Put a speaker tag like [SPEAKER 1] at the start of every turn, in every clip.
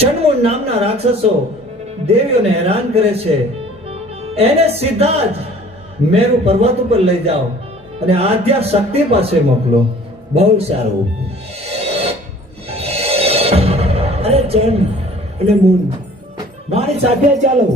[SPEAKER 1] ચણમુંડ નામના રાક્ષસો દેવીઓને હેરાન કરે છે. એને સીધા જ મેરુ પર્વત ઉપર લઈ જાઓ અને આધ્યા શક્તિ પાસે મોકલો.
[SPEAKER 2] બહુ સારું. અરે ચંદ અને મૂન મારી સાથે ચાલો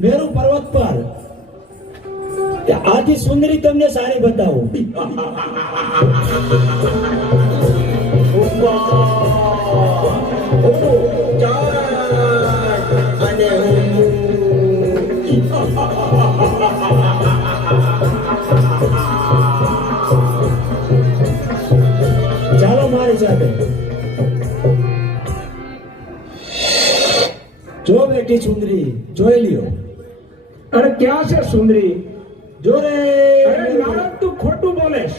[SPEAKER 2] મેરુ પર્વત પર. આથી સુંદરી તમને સારી બતાવો. ચાલો બેટી સુંદરી જોઈ લ્યો.
[SPEAKER 3] અરે ક્યાં છે સુંદરી?
[SPEAKER 2] જો રે
[SPEAKER 3] અરે નારદ તું ખોટું બોલેશ.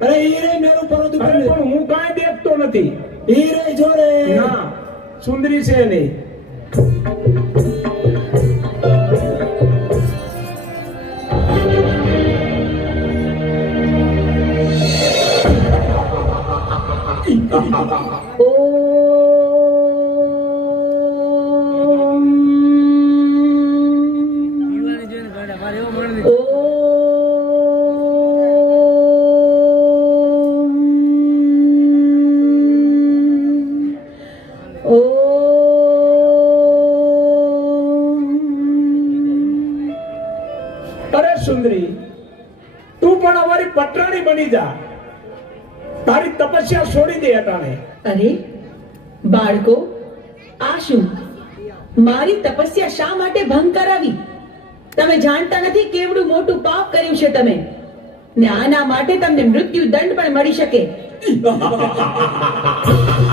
[SPEAKER 2] અરે ઈ રે મેરું પર્વત
[SPEAKER 3] પણ હું કાંઈ દેખતો નથી.
[SPEAKER 2] ઈ રે જો રે.
[SPEAKER 3] ના સુંદરી છે નહીં. અરે સુંદરી તું પણ અમારી પટરાણી બની જા. તારી તપસ્યા છોડી દે અટાણે.
[SPEAKER 4] અરે બાળકો આ શું? મારી તપસ્યા શા માટે ભંગ કરાવી? તમે જાણતા નથી કેવડું મોટું પાપ કર્યું છે તમે. ને આના માટે તમને મૃત્યુ દંડ પણ મળી શકે.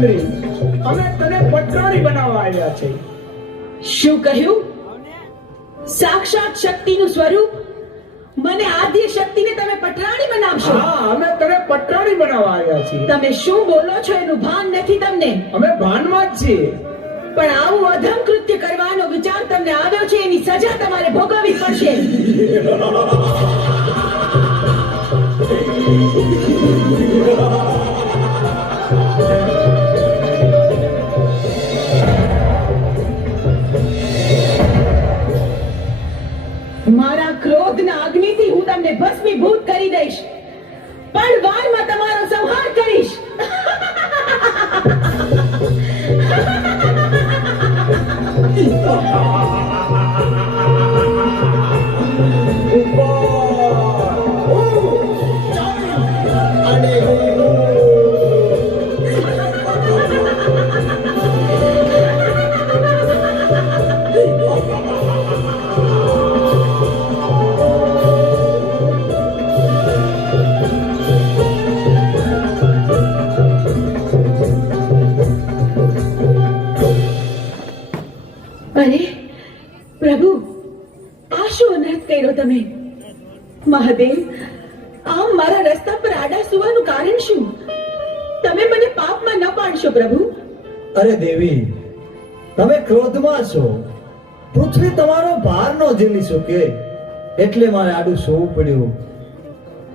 [SPEAKER 3] સુંદરી અમે તને પટરાણી બનાવવા આવ્યા છે.
[SPEAKER 4] શું કહ્યું? સાક્ષાત શક્તિનું સ્વરૂપ? મને આદ્ય શક્તિને તમે પટરાણી બનાવશો.
[SPEAKER 3] હા અમે તને પટરાણી બનાવવા આવ્યા છીએ.
[SPEAKER 4] તમે શું બોલો છો એનું ભાન નથી તમને?
[SPEAKER 3] અમે ભાનમાં જ છીએ.
[SPEAKER 4] પણ આવું અધમ કૃત્ય કરવાનો વિચાર તમને આવ્યો છે એની સજા તમારે ભોગવવી પડશે. મારા ભસ્મીભૂત કરી દઈશ. પણ વારમાં તમારો અરે, પ્રભુ, આ શું અનર્થ કર્યો તમે? મહાદેવ, આમ મારા રસ્તા પર આડા સુવાનું કારણ શું? તમે મને પાપમાં ન પાડશો, પ્રભુ.
[SPEAKER 1] અરે દેવી, તમે ક્રોધમાં છો. પૃથ્વી તમારો ભાર ન ઝીલી શકે, એટલે મારે આડું સોવું પડ્યું.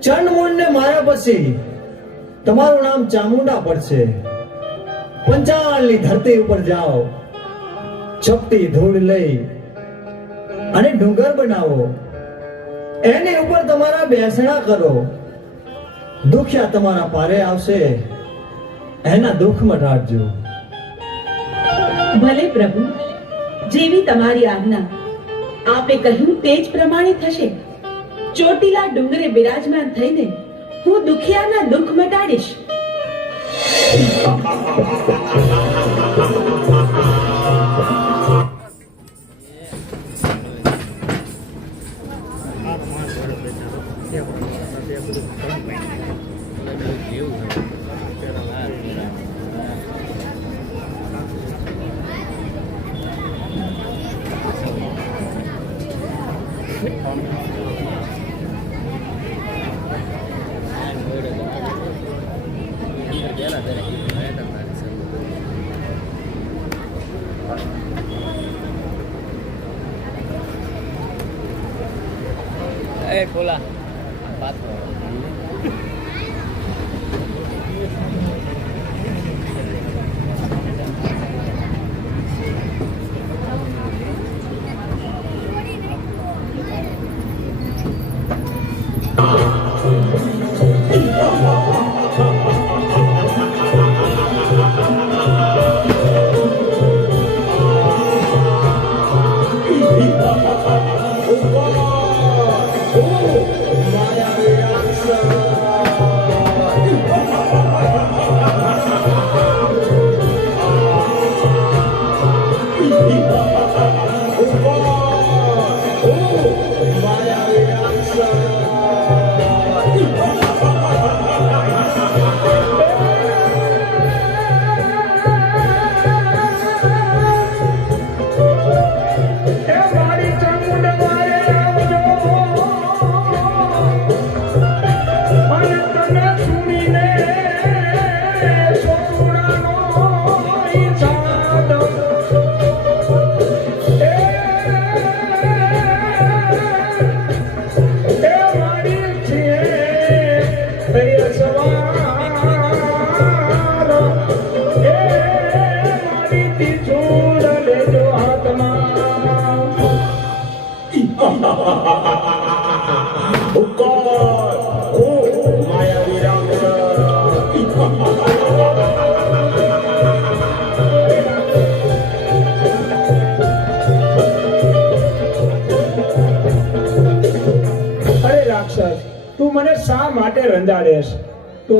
[SPEAKER 1] ચંડમૂળને માર્યા પછી તમારું નામ ચામુંડા પડશે. પંચાળની ધરતી ઉપર જાઓ. ચપટી ધૂળ લઈ અને ડુંગર બનાવો. એની ઉપર તમારા બેસણા કરો. દુખ્યા તમારા પારે આવશે. એના દુઃખ મટાડજો
[SPEAKER 4] ભલે પ્રભુ, જેવી તમારી આજ્ઞા, આપે કહ્યું તે જ પ્રમાણે થશે. ચોટીલા ડુંગરે બિરાજમાન થઈને હું દુખિયાના દુઃખ મટાડીશ.
[SPEAKER 3] Eh, hola. અને તું મને શા માટે રંજાડેશ? તો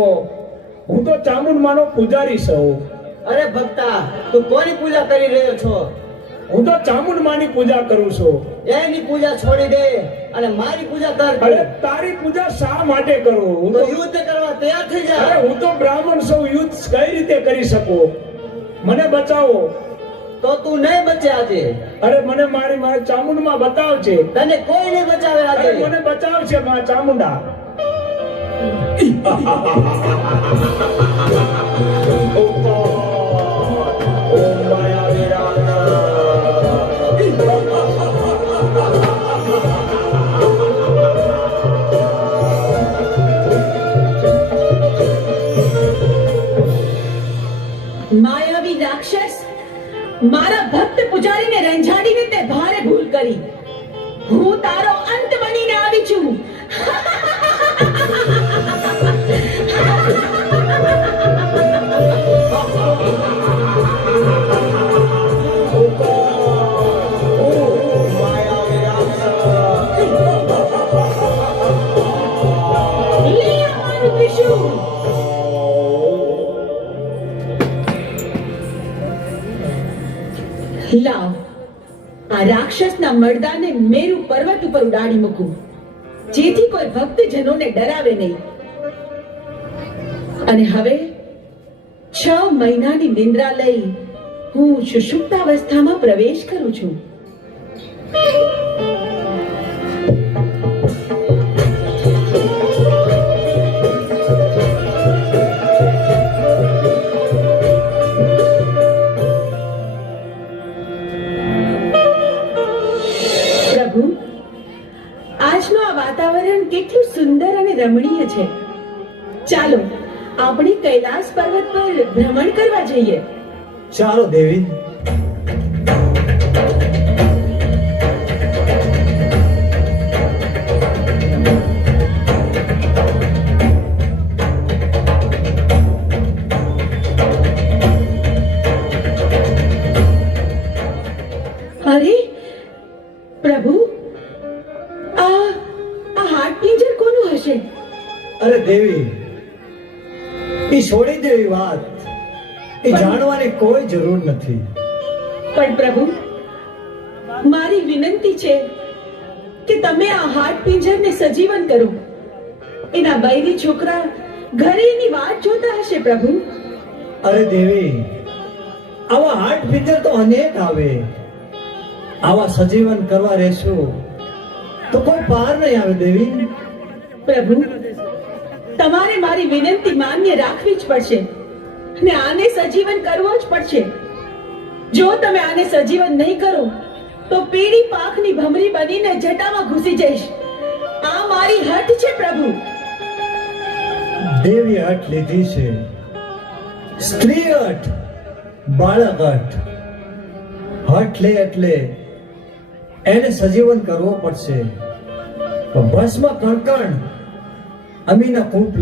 [SPEAKER 3] હું તો ચામુંડમાનો પૂજારી છું.
[SPEAKER 1] અરે ભક્તા તું કોની પૂજા કરી રહ્યો છો?
[SPEAKER 3] હું તો ચામુંડમાની પૂજા કરું છું.
[SPEAKER 1] એની પૂજા છોડી દે અને મારી પૂજા કર
[SPEAKER 3] અરે તારી પૂજા શા માટે કરું? હું
[SPEAKER 1] તો યુદ્ધ કરવા તૈયાર થઈ
[SPEAKER 3] અરે હું તો બ્રાહ્મણ છું યુદ્ધ કઈ રીતે કરી શકું? મને બચાવો.
[SPEAKER 1] તો તું નહીં બચે આજે
[SPEAKER 3] અરે મને મારી મારે ચામુંડમાં બતાવ છે.
[SPEAKER 1] તને કોઈ નહીં બચાવે આજે
[SPEAKER 3] મને બચાવ છે માં ચામુંડા.
[SPEAKER 4] કરી. હું તારો અંત રાક્ષસના મરદાને મેરુ પર્વત ઉપર ઉડાડી મૂકું. જેથી કોઈ ભક્તજનોને ડરાવે નહીં. અને હવે છ મહિનાની નિંદ્રા લઈ હું સુષુપ્તાવસ્થામાં પ્રવેશ કરું છું. વાતાવરણ કેટલું સુંદર અને રમણીય છે. ચાલો, આપણે કૈલાસ પર્વત પર ભ્રમણ કરવા જઈએ.
[SPEAKER 1] ચાલો, દેવી. એ છોડી દેવી વાત. એ જાણવાની કોઈ જરૂર નથી.
[SPEAKER 4] પણ પ્રભુ મારી વિનંતી છે કે તમે આ હાડ પિંજરને સજીવન કરો. એના બૈરી છોકરા ઘરેની વાત જોતા હશે પ્રભુ.
[SPEAKER 1] અરે દેવી આવા હાર્ટ પિંજર તો અનેક આવે. આવા સજીવન કરવા રહેશું તો કોઈ પાર નહીં આવે દેવી.
[SPEAKER 4] પ્રભુ તમારે મારી વિનંતી માન્ય રાખવી જ પડશે. અને આને સજીવન કરવો જ પડશે. જો તમે આને સજીવન નહીં કરો, તો પીળી પાખની ભમરી બનીને જટામાં ઘૂસી જઈશ. આ મારી હઠ છે, પ્રભુ.
[SPEAKER 1] દેવી હઠ લીધી છે. સ્ત્રી હઠ, બાળક હઠ. હઠ લે એટલે એને સજીવન કરવો પડશે. ભસ્મ કણકણ I Amina like